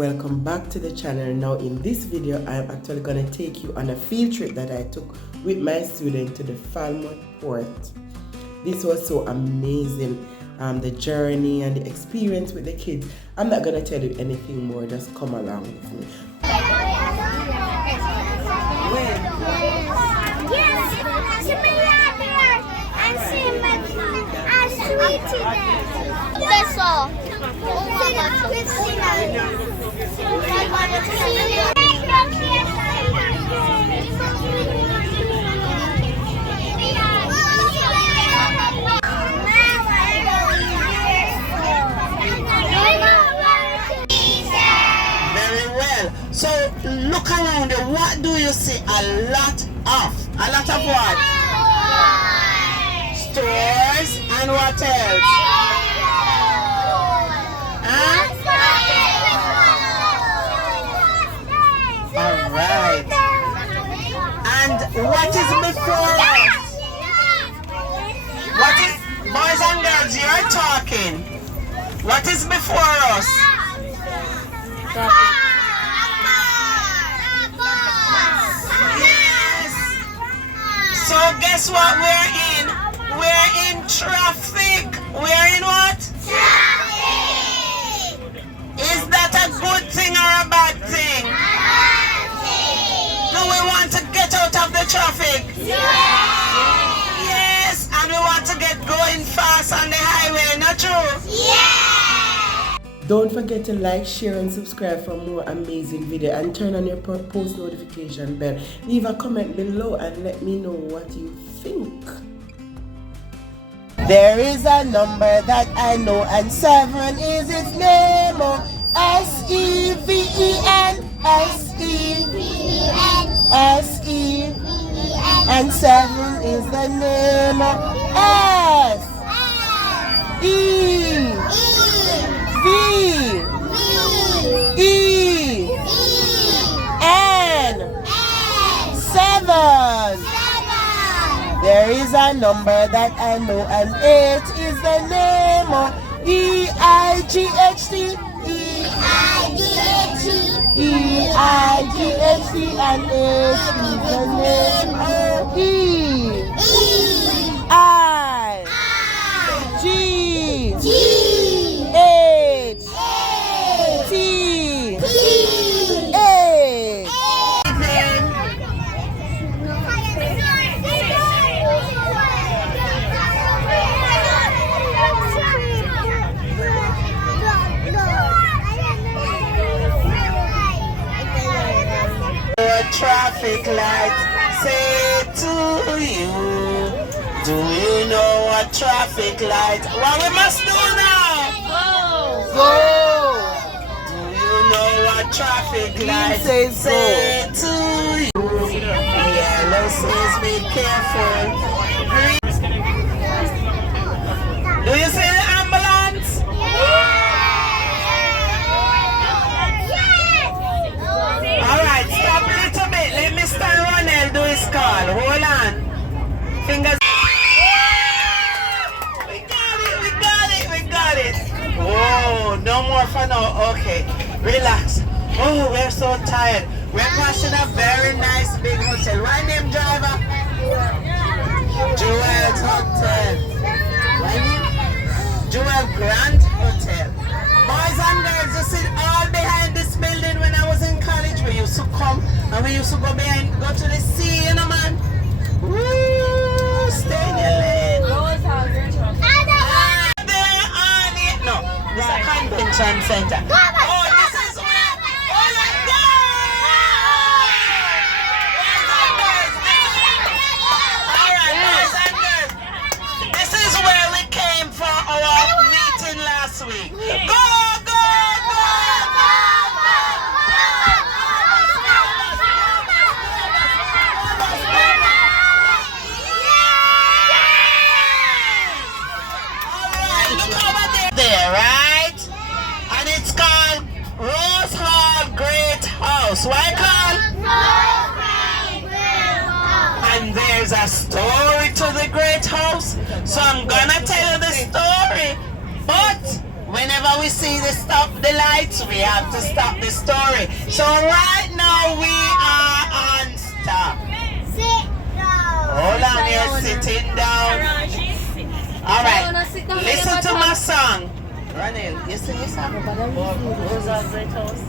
welcome back to the channel. Now in this video I am actually going to take you on a field trip that I took with my student to the Falmouth port. This was so amazing, the journey and the experience with the kids. I'm not going to tell you anything more, just come along with me. So look around you. What do you see? A lot of what? Stores and what else? Huh? All right. And what is before us? What is, boys and girls, you're talking. What is before us? So guess what we're in? We're in traffic. We're in what? Traffic. Is that a good thing or a bad thing? A bad thing. Do we want to get out of the traffic? Yes. Yes, and we want to get going fast on the highway, not true? Yes. Don't forget to like, share and subscribe for more amazing video, and turn on your post notification bell. Leave a comment below and let me know what you think. There is a number that I know, and 7 is its name. Oh, S-E-V-E-N, S-E-V-E-N, S-E-V-E-N, and 7 is the name. S E V E N 7. There is a number that I know, and 8 is the name of E-I-G-H-T, E-I-G-H-T, E-I-G-H-T, and 8 is the name of traffic light say to you. Do you know what traffic light? What we must do now? Go. Do you know what traffic light say to you? Yellow says be careful. Do you see the ambulance? Alright, stop a little bit. Let Mr. Ronald do his call. Hold on. Fingers. We got it. Whoa, no more for now. Okay, relax. Oh, we're so tired. We're passing a very nice big hotel. What name, driver? Jewel's Hotel. What name? Jewel Grand Hotel. Boys and girls, you sit all behind this building. When I was in college, we used to come and we used to go behind, go to the sea, you know, man. Woo! Stay in your lane. There on it. No, this is a convention center. Oh, this is where. Oh my God! Alright, boys and girls. This is where we came for our meeting last week. Go! Why call? And there's a story to the great house, so I'm gonna tell you the story. But whenever whenever we see the stop the lights, we have to stop the story. So right now we are on stop. Sit down. Hold on, you're sitting down. Alright, listen to my song. Ranil, you sing your song? Who's our great house?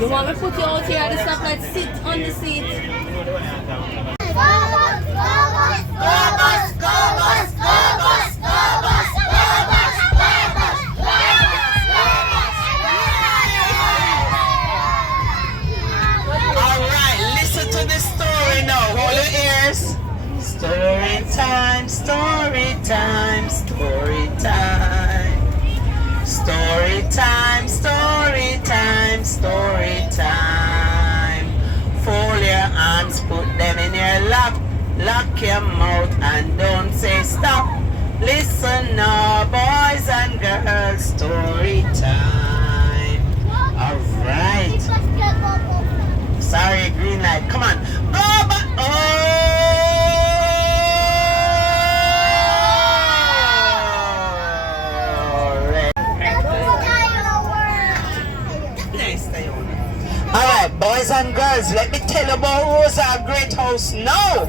You want me to put you out here at the stoplight? Sit on the seat. Alright, listen to the story now. Hold your ears. Story time, story time, story time. Story time, story time, story time. Fold your arms, put them in your lap. Lock your mouth and don't say stop. Listen now, boys and girls, story time. Alright. Sorry, green light. Come on. Go back. Alright, boys and girls, let me tell you about Rosa Great House now.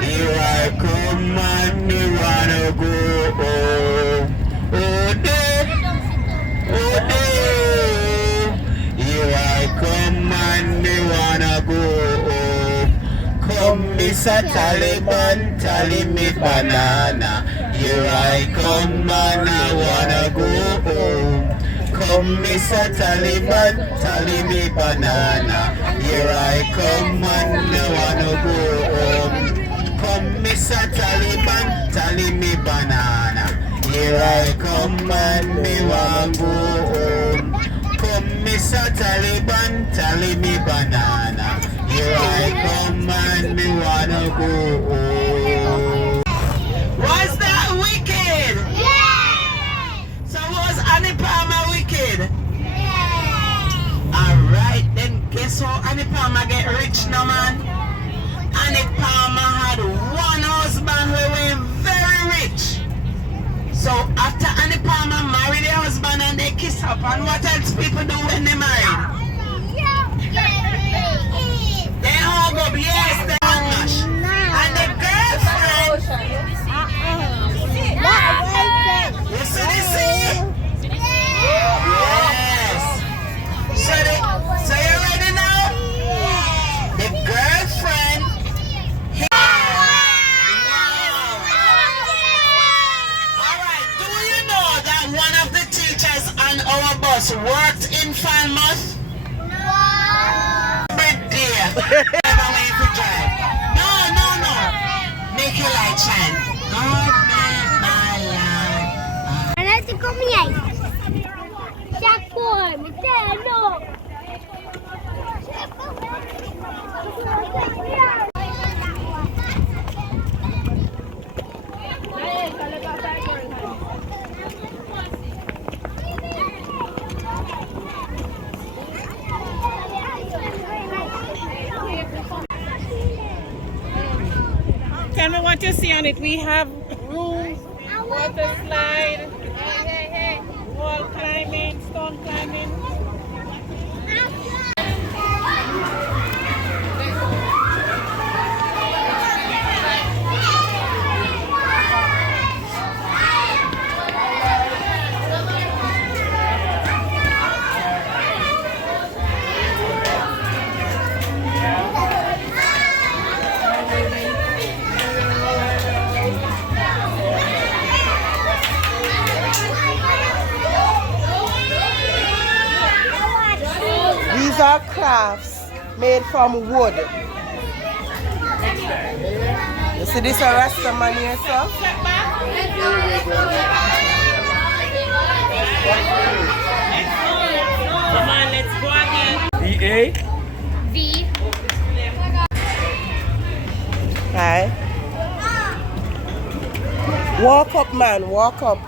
Here I come and me wanna go home. Here I come and me wanna go home. Come Mr. Taliban, tally me banana. Here I come and I wanna go home. Come Mr. Taliban, tally me banana. Here I come and I wanna go home. Come Mr. Taliban, tally me banana. Here I come and me wanna go home. Come Mr. Taliban, tally me banana. Here I come and me wanna go home. Was that wicked? Yeah. So was Annie Palmer wicked? Yeah. Alright, then guess how Annie Palmer get rich now, man? Annie Palmer had one husband who went very rich. So after Annie Palmer married her husband and they kiss up, and what else people do when they married? They hug up, yes, they hug mash. And the girlfriend, you see the scene? Yes. So you ready now? The girlfriend. Alright, do you know that one of the teachers on our bus worked in Falmouth? tell me what you see on it. We have rooms, water slide, wall climbing, stone climbing. These are crafts made from wood. You see this a Rasta man here, sir? Come on, let's go again. VA. V. Hi. Walk up, man. Walk up.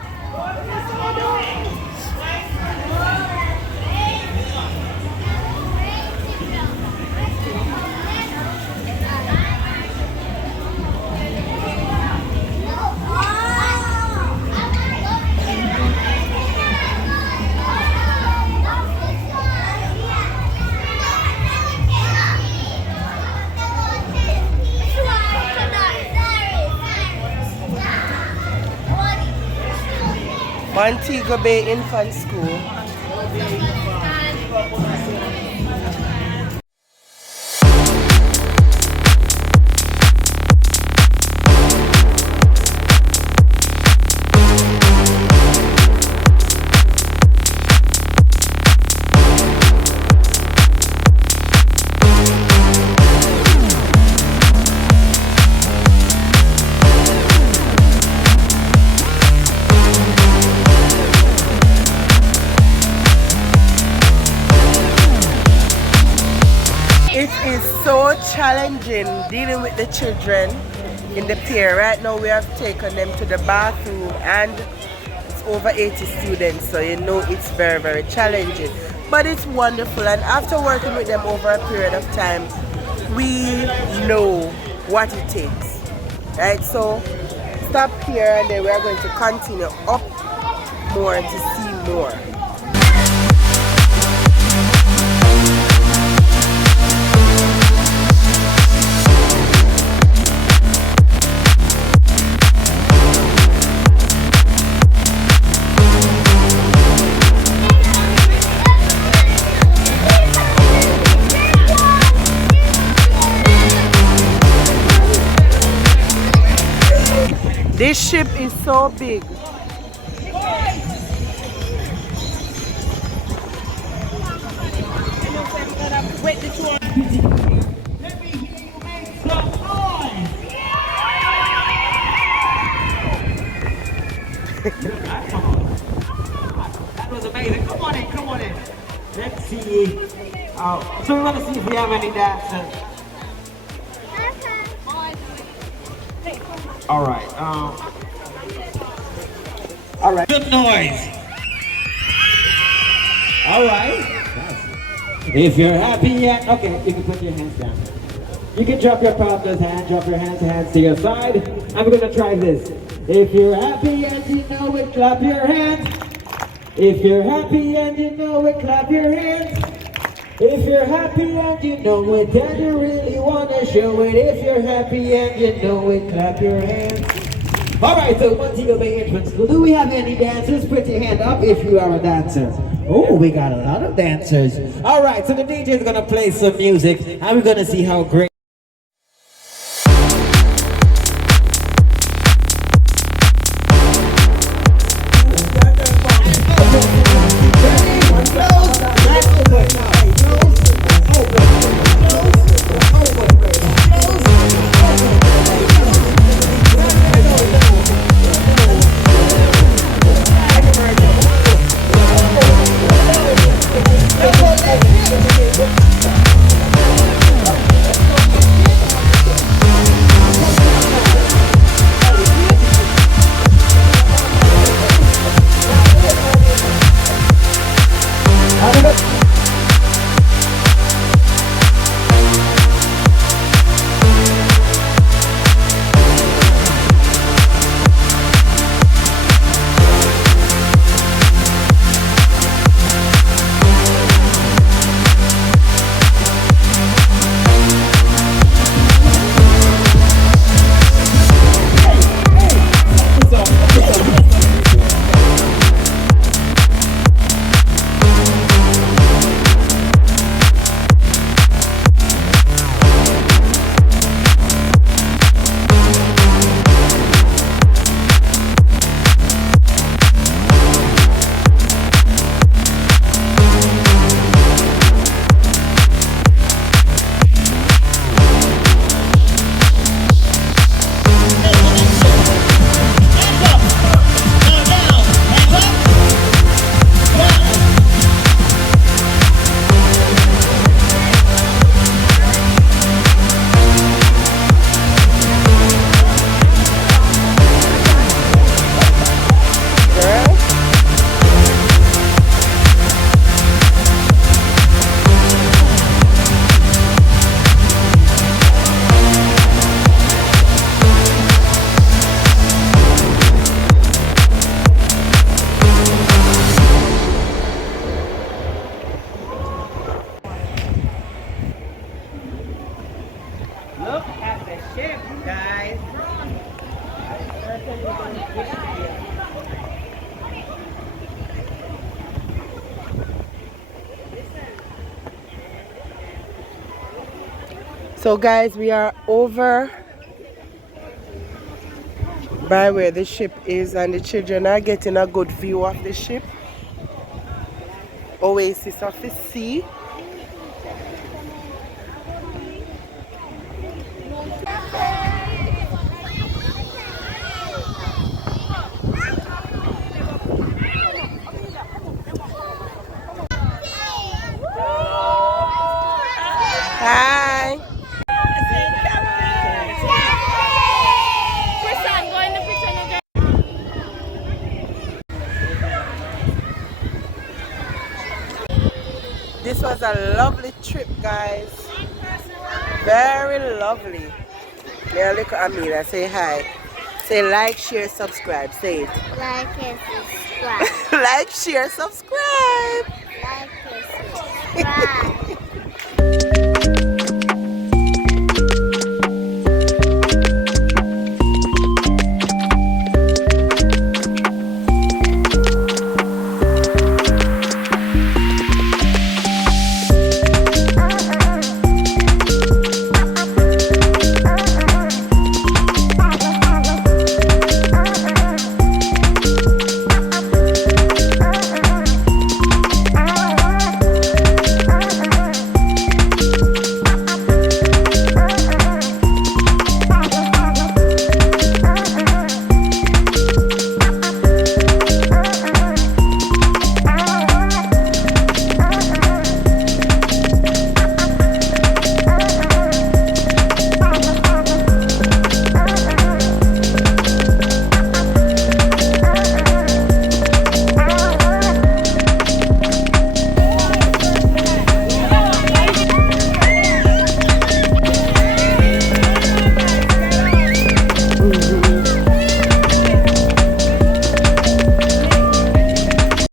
Montego Bay Infant School. It is so challenging dealing with the children in the pier. Right now we have taken them to the bathroom and it's over 80 students, so you know it's very, very challenging. But it's wonderful, and after working with them over a period of time, we know what it takes. Right, so stop here and then we are going to continue up more to see more. This ship is so big. That was amazing. Come on in, come on in. Let's see. So we want to see if we have any dancers. All right. All right. Good noise. All right. If you're happy yet, okay, you can put your hands down. You can drop your partner's hand, drop your hands to your side. And we're gonna try this. If you're happy and you know it, clap your hands. If you're happy and you know it, clap your hands. If you're happy and you know it, and you really wanna show it. If you're happy and you know it, clap your hands. Alright, so Montego Bay Infant School, do we have any dancers? Put your hand up if you are a dancer. Oh, we got a lot of dancers. Alright, so the DJ is gonna play some music, and we're gonna see how great. the ship, guys. So guys, we are over by where the ship is and the children are getting a good view of the ship. Oasis of the sea. Hi. This was a lovely trip, guys. Very lovely. May I look at Amina, say hi. Say like, share, subscribe. Say it. Like and subscribe. Like, share, subscribe. Like and subscribe.